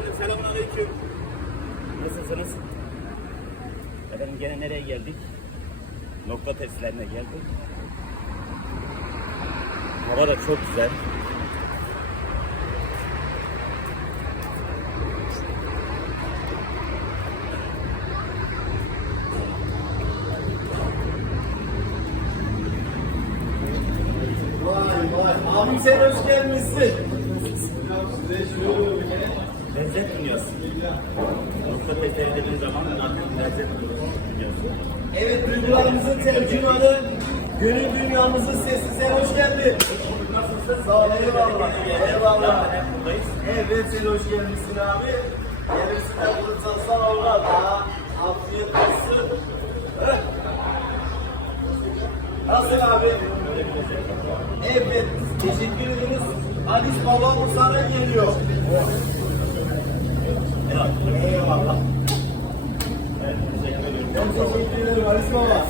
Efendim selamünaleyküm. Nasılsınız? Efendim gene nereye geldik? Nokta testlerine geldik. Hava da çok güzel. Vay. Abim sen hoş gelmişsin. Lezzet dünyası. Nokta testleri dediğin zaman lezzet dünyası. Evet, duygularımızın tercümanı, gönül dünyamızın sesi, sen hoş geldin. Nasılsın? Sağ ol, eyvallah. Eyvallah. Buradayız. Evet, sen hoş gelmişsin abi. Gelirsin de kurtarsan avrat ha. Afiyet olsun. Heh. Nasıl abi? Evet, teşekkür ederiz. Halis babamız sana geliyor. Eyvallah. Evet, teşekkür ederim. Ben teşekkür ederim Halis baba.